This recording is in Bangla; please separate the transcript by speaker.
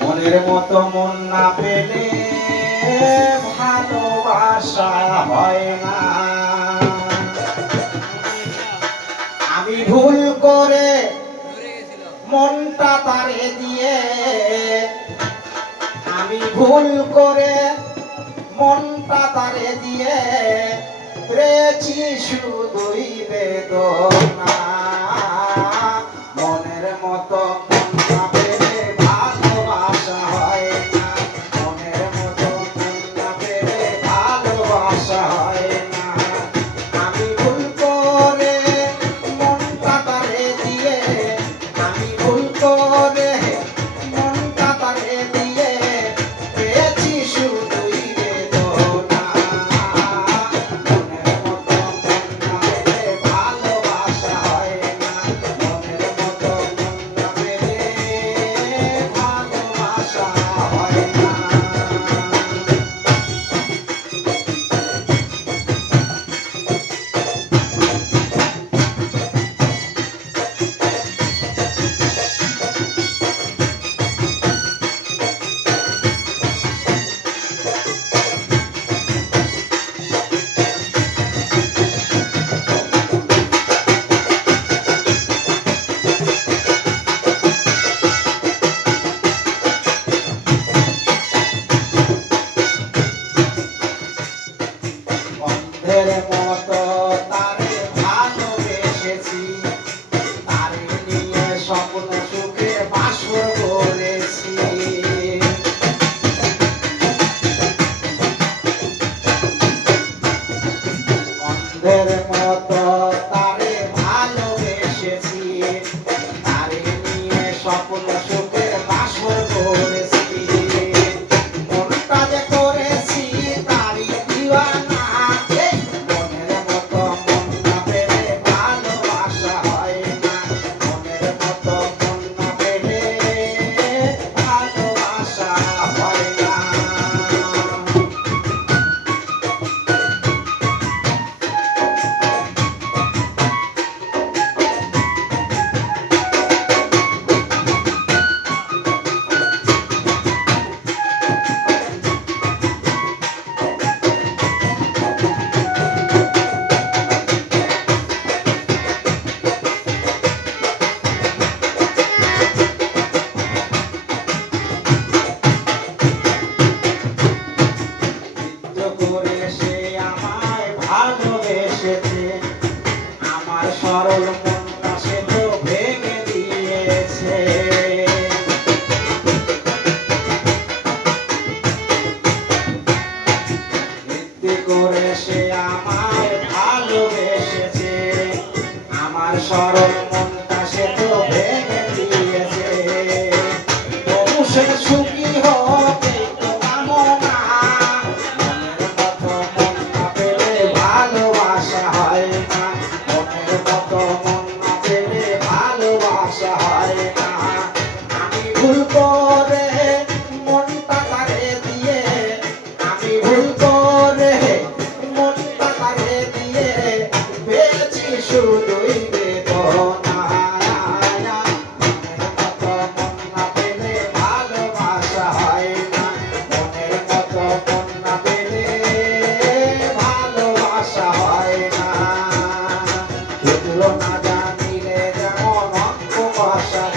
Speaker 1: মনের মতো মন না পেলে ভালোবাসা হয় না। আমি ভুল করে মনটা তারে দিয়ে, আমি ভুল করে মনটা তারে দিয়ে রেছি শুধুই বেদ Yo আশা